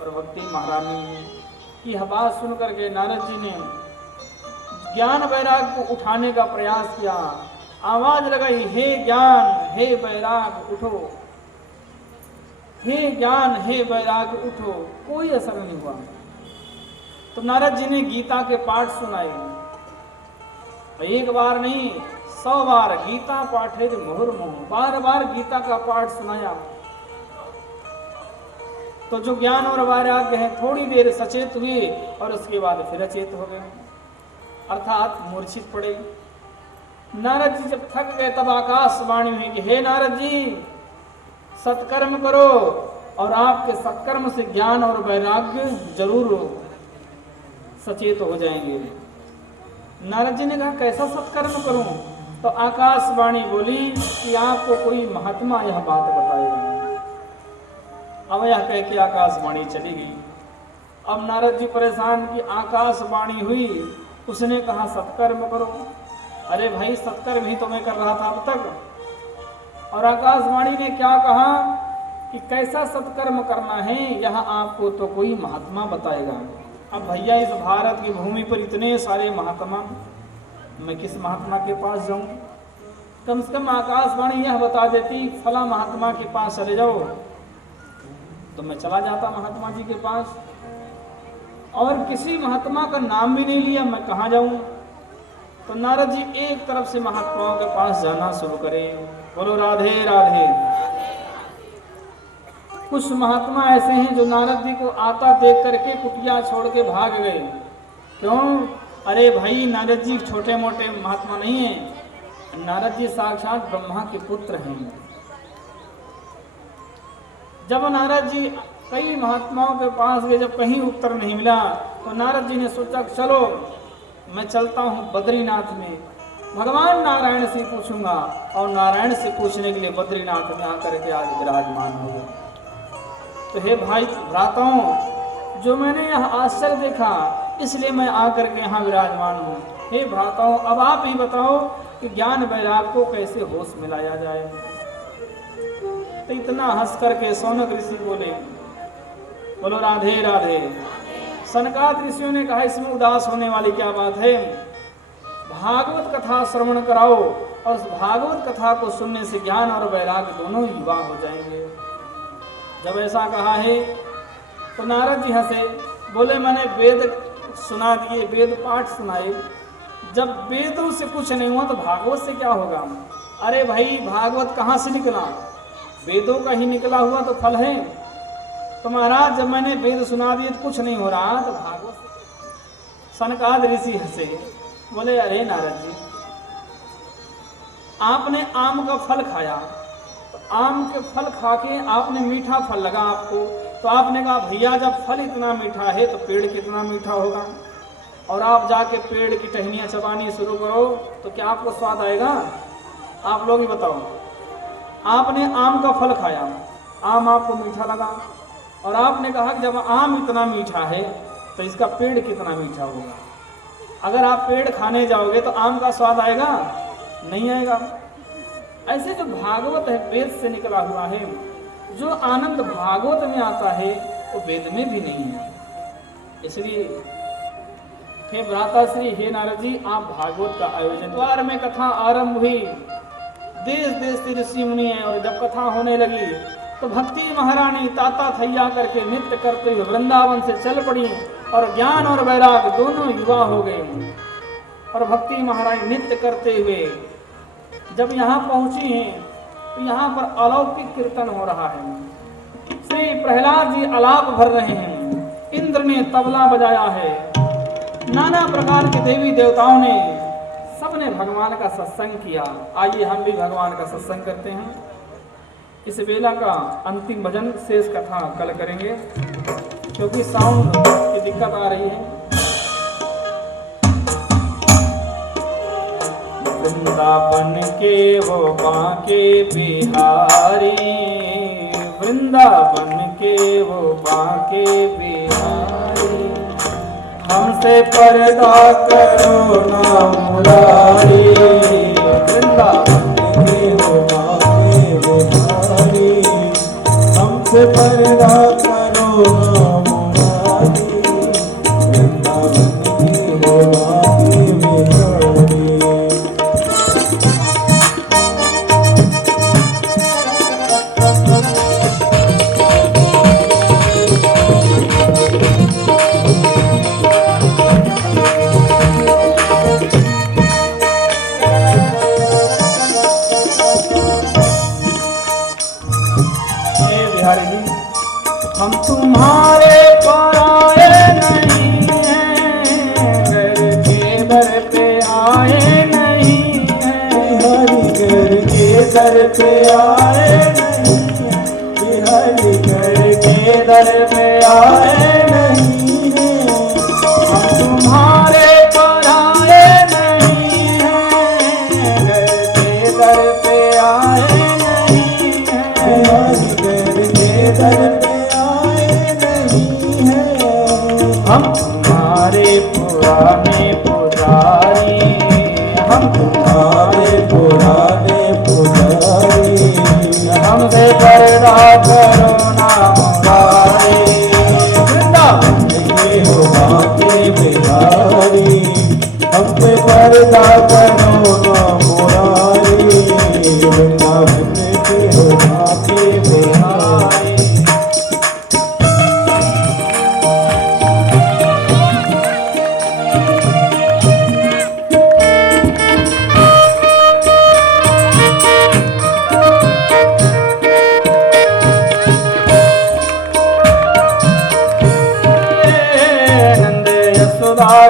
और भक्ति महारानी की यह बात सुन करके नारद जी ने ज्ञान वैराग को उठाने का प्रयास किया। आवाज लगाई, हे ज्ञान हे वैराग उठो, हे ज्ञान हे वैराग उठो। कोई असर नहीं हुआ। तो नारद जी ने गीता के पाठ सुनाए, एक बार नहीं 100 बार। गीता पाठे मुहुर्मुहुः, बार बार गीता का पाठ सुनाया। तो जो ज्ञान और वैराग्य है थोड़ी देर सचेत हुए और उसके बाद फिर अचेत हो गए, अर्थात मूर्छित पड़े। नारद जी जब थक गए तब आकाशवाणी हुई कि हे नारद जी, सत्कर्म करो और आपके सत्कर्म से ज्ञान और वैराग्य जरूर सचेत हो जाएंगे। नारद जी ने कहा कैसा सत्कर्म करूं? तो आकाशवाणी बोली कि आपको कोई महात्मा यह बात बताएगा। अब यह कह के आकाशवाणी चली गई। अब नारद जी परेशान कि आकाशवाणी हुई, उसने कहा सत्कर्म करो। अरे भाई, सत्कर्म ही तो मैं कर रहा था अब तक। और आकाशवाणी ने क्या कहा कि कैसा सत्कर्म करना है यह आपको तो कोई महात्मा बताएगा। अब भैया, इस भारत की भूमि पर इतने सारे महात्मा, मैं किस महात्मा के पास जाऊं? कम से कम आकाशवाणी यह बता देती फला महात्मा के पास चले जाओ, तो मैं चला जाता महात्मा जी के पास। और किसी महात्मा का नाम भी नहीं लिया, मैं कहाँ जाऊं? तो नारद जी एक तरफ से महात्माओं के पास जाना शुरू करें। बोलो राधे राधे। कुछ महात्मा ऐसे हैं जो नारद जी को आता देख करके कुटिया छोड़ के भाग गए। क्यों? अरे भाई, नारद जी छोटे मोटे महात्मा नहीं हैं, नारद जी साक्षात ब्रह्मा के पुत्र हैं। जब नारद जी कई महात्माओं के पास गए, जब कहीं उत्तर नहीं मिला, तो नारद जी ने सोचा चलो मैं चलता हूँ बद्रीनाथ में, भगवान नारायण से पूछूंगा। और नारायण से पूछने के लिए बद्रीनाथ में आकर के आज विराजमान हो गए। तो हे भाई भ्राताओं, जो मैंने यह आश्चर्य देखा इसलिए मैं आकर के यहाँ विराजमान हूँ। हे भ्राताओं, अब आप ही बताओ कि ज्ञान वैराग को कैसे होश में लाया जाए। तो इतना हंस करके सौनक ऋषि बोले, बोलो राधे राधे। सनकादिक ऋषियों ने कहा इसमें उदास होने वाली क्या बात है, भागवत कथा श्रवण कराओ और उस भागवत कथा को सुनने से ज्ञान और वैराग दोनों युवा हो जाएंगे। जब ऐसा कहा है तो नारद जी हंसे, बोले मैंने वेद सुना दिए, वेद पाठ सुनाए, जब वेदों से कुछ नहीं हुआ तो भागवत से क्या होगा? अरे भाई, भागवत कहाँ से निकला? वेदों का ही निकला हुआ तो फल है। तो महाराज जब मैंने वेद सुना दिए तो कुछ नहीं हो रहा, तो भागवत से। सनकादिक ऋषि हंसे, बोले अरे नारद जी, आपने आम का फल खाया, तो आम के फल खा के आपने मीठा फल लगा आपको, तो आपने कहा भैया जब फल इतना मीठा है तो पेड़ कितना मीठा होगा। और आप जाके पेड़ की टहनियाँ चबानी शुरू करो तो क्या आपको स्वाद आएगा? आप लोग ही बताओ। आपने आम का फल खाया, आम आपको मीठा लगा, और आपने कहा कि जब आम इतना मीठा है तो इसका पेड़ कितना मीठा होगा। अगर आप पेड़ खाने जाओगे तो आम का स्वाद आएगा? नहीं आएगा। ऐसे जो भागवत है वेद से निकला हुआ है, जो आनंद भागवत में आता है वो वेद में भी नहीं है। इसलिए हे भ्राताश्री, हे नारद जी, आप भागवत का आयोजन। द्वार में कथा आरंभ हुई, देश देश से ऋषि मुनि है, और जब कथा होने लगी तो भक्ति महारानी ताता थैया करके नृत्य करते हुए वृंदावन से चल पड़ी और ज्ञान और वैराग दोनों युवा हो गए। और भक्ति महारानी नृत्य करते हुए जब यहाँ पहुंची हैं तो यहाँ पर अलौकिक कीर्तन हो रहा है। श्री प्रहलाद जी आलाप भर रहे हैं, इंद्र ने तबला बजाया है, नाना प्रकार के देवी देवताओं ने सबने भगवान का सत्संग किया। आइए हम भी भगवान का सत्संग करते हैं। इस बेला का अंतिम भजन शेष कथा कल करेंगे क्योंकि साउंड की दिक्कत आ रही है। वृंदावन के वो बांके बिहारी, वृंदावन के वो बांके बिहारी, हमसे पर्दा करो ना मुरारी। वृंदावन के वो बांके बिहारी, हमसे पर्दा करो ना मुरारी। वृंदावन के वो बांके बिहारी। हम तुम्हारे पराए नहीं हैं, घर के दर पे आए नहीं हैं, हरि घर के दर पे आए नहीं हैं, हरि घर के दर पे आए नहीं हैं। हम तुम्हारे पराए नहीं हैं, घर के दर पे आए नहीं हैं, हरि घर के दर पे हम तुम्हारे पुराने पुजारी, हम तुम्हारे पुराने पुजारी, हमसे पर्दा करो ना मुरारी। वृंदावन के हो बांके बिहारी, हमसे पर्दा करो ना मुरारी। वृंदावन के हो बांके बिहारी।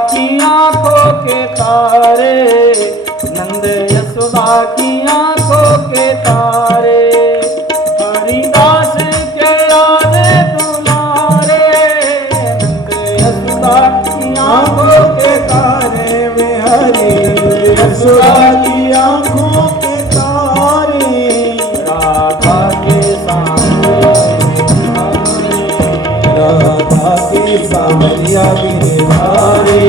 की आंखों के तारे, नंद यशोदा की आंखों के तारे, हरिदास के याद तुम्हारे। नंद यशोदा की आंखों के तारे, वे हरि यशोदा की आंखों के तारे, राधा के सामने, राधा के सामरिया गिरधारी,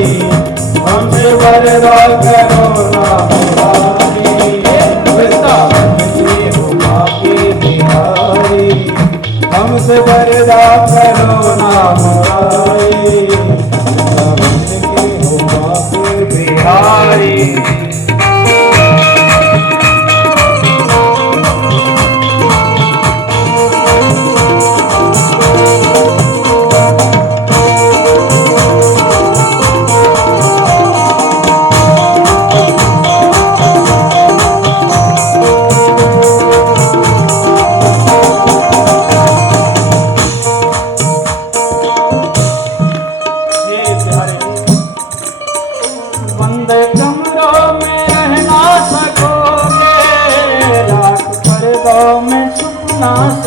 हमसे पर्दा करो ना मुरारी। वृंदावन के हो बांके बिहारी, हमसे पर्दा करो ना मुरारी। वृंदावन के हो बांके बिहारी। लाख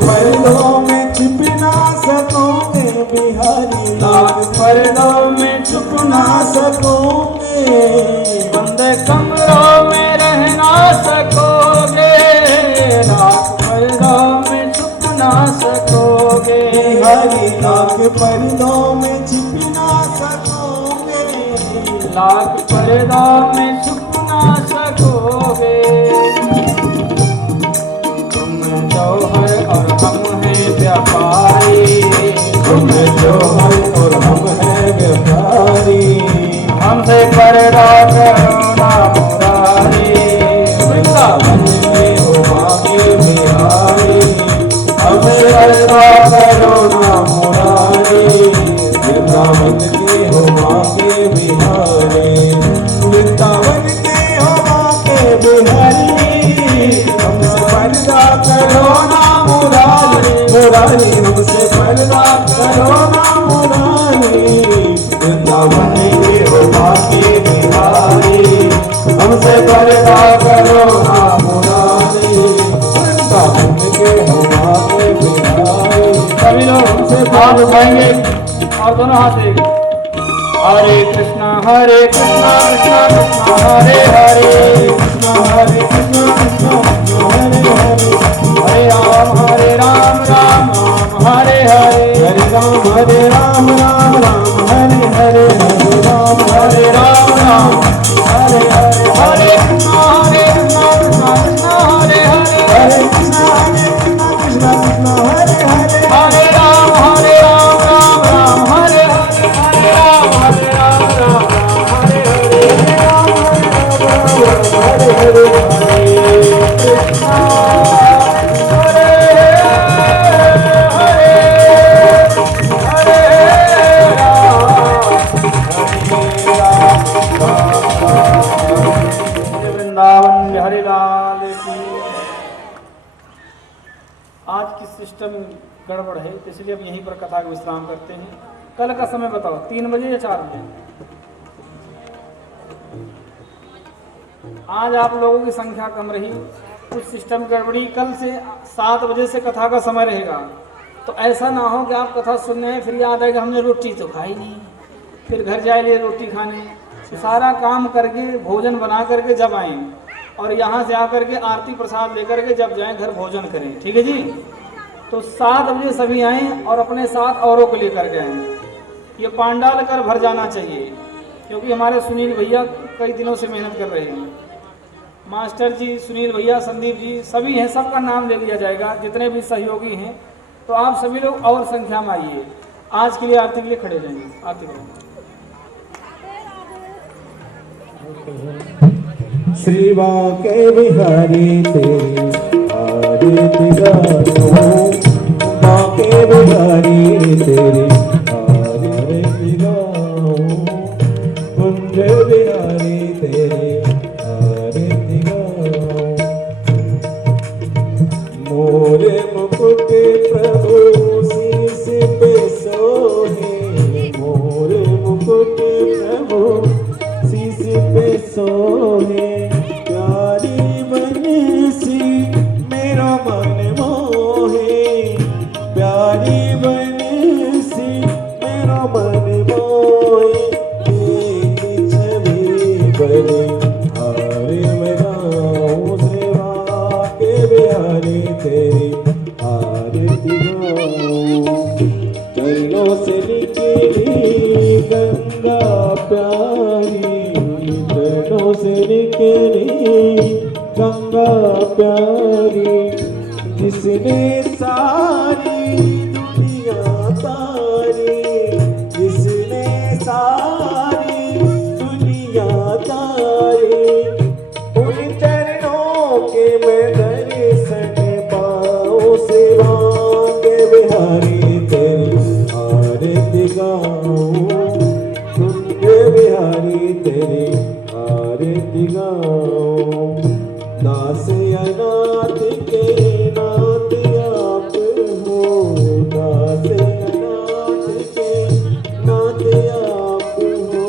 पर्दों में छिप ना सकोगे बिहारी, लाख पर्दों में छुप ना सकोगे। बंद कमरों में रह ना सकोगे, लाख पर्दों में छुप ना सकोगे। बिहारी लाख पर्दों में छिप ना सकोगे, लाख पर्दों में छुप ना सकोगे। जौहर और हम हैं व्यापारी, तुम जौहर और हम हैं व्यापारी, हमसे पर्दा करो ना मुरारी। वृंदावन में हो बांके बिहारी, हमसे पर्दा करो ना मुरारी। के बिहारी, वृंदावन के हवा के बिहारी, हमसे पर्दा करो ना मुरारी, मुरारी हमसे पर्दा करो ना मुरारी, वृंदावन के हवा के बिहारी, हमसे पर्दा करो ना मुरारी, वृंदावन के हवा के बिहारी। सभी लोग हमसे हाथ उठाएंगे और दोनों हाथ देंगे। हरे कृष्णा कृष्णा कृष्णा हरे हरे, कृष्णा हरे कृष्णा कृष्णा कृष्णा हरे हरे, हरे राम राम राम हरे हरे, हरे राम राम राम हरे हरे, हरे राम राम हरे हरे, हरे कृष्णा कृष्णा कृष्णा हरे हरे, हरे कृष्णा कृष्णा कृष्णा हरे हरे, हरे राम राम राम हरे हरे, हरे राम राम राम हरे हरे, हरे हरे, हरे कृष्णा वृंदावन बिहारी लाल की। आज की सिस्टम गड़बड़ है, इसलिए अब यहीं पर कथा का विश्राम करते हैं। कल का समय बताओ, 3 बजे या 4 बजे? आज आप लोगों की संख्या कम रही, कुछ सिस्टम गड़बड़ी। कल से 7 बजे से कथा का समय रहेगा, तो ऐसा ना हो कि आप कथा सुनने हैं फिर याद है कि हमने रोटी तो खाई नहीं, फिर घर जाए रोटी खाने। तो सारा काम करके भोजन बना करके जब आएँ और यहाँ से आकर के आरती प्रसाद लेकर के जब जाएं घर भोजन करें, ठीक है जी। तो 7 बजे सभी आएँ और अपने साथ औरों को लेकर के आएँ। ये पांडाल कर भर जाना चाहिए, क्योंकि हमारे सुनील भैया कई दिनों से मेहनत कर रहे हैं। मास्टर जी, सुनील भैया, संदीप जी सभी हैं, सबका नाम ले लिया जाएगा, जितने भी सहयोगी हैं। तो आप सभी लोग और संख्या में आइए। आज के लिए आरती के लिए खड़े रहेंगे। आरती करेंगे। श्री बांके बिहारी तेरी आरती गाऊं, बांके बिहारी तेरी आरती गाऊं, कुंज बिहारी तेरी आरती गाऊं, मोरे मुकुट प्रभु शीस पे सोहे, मोरे मुकुट प्रभु शीस पे सोहे, प्यारी बंसी मेरा मन मोहे, प्यारी बंसी मेरा मन मोहे, तेरी छवि बने हारे मैं गाऊं, सेवा के बिहारी तेरी आरती गाऊं, चरणों से निकली गंगा प्यारी, चरणों से निकली गंगा प्यारी, जिसने सारी दुनिया तारी, जिसने सारी दुनिया तारी, उन चरणों के मैं दर्शन पाऊं, सेवा के बिहारी तेरी आरती गाऊं, कुंज बिहारी तेरी आरती गाऊं, दास अनाथ के नाथ आप हो, दास अनाथ के नाथ आप हो,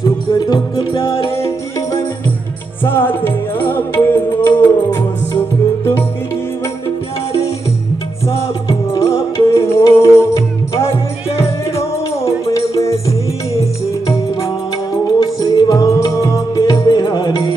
सुख दुख प्यारे जीवन साथ आप हो, सुख दुख जीवन प्यारे सब आप हो, हर चरणों में मैं शीश निभाऊं, सेवा के बिहारी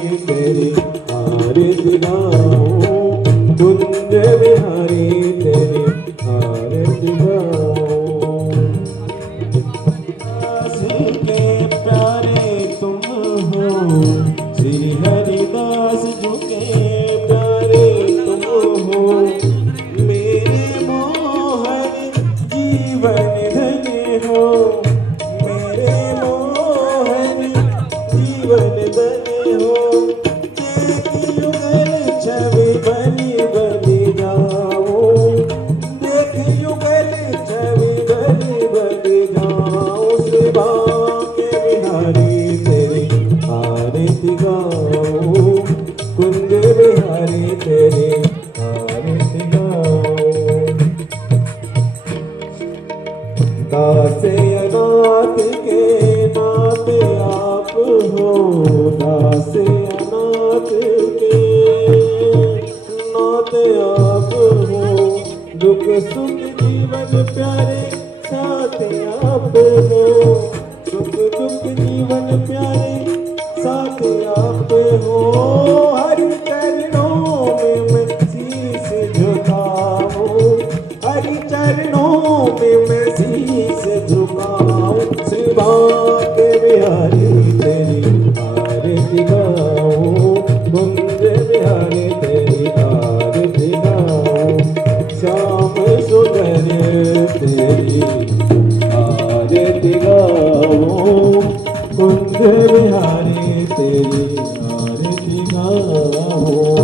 कुंज विहारी तेरी आरती गाऊं।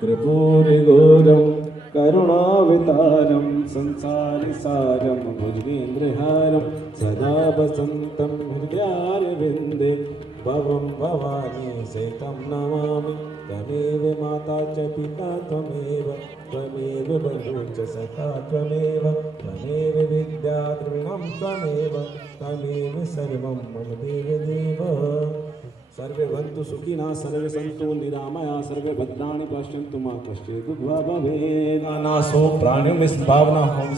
कर्पूरगौरं करुणावतारं संसारसारं भुजगेन्द्रहारं सदा वसन्तं हृदयारविन्दे भवं भवानी सहितं नमामि। त्वमेव माता च पिता त्वमेव बन्धुः च सखा त्वमेव विद्या द्रविणं त्वमेव सर्वं मम देवदेव। सर्वे भवन्तु सुखिनः सर्वे सन्तु निरामया सर्वे भद्राणि पश्यन्तु मा कश्चित् दुःखभाग् भवेत्। नानासो प्राणियों में भावना हम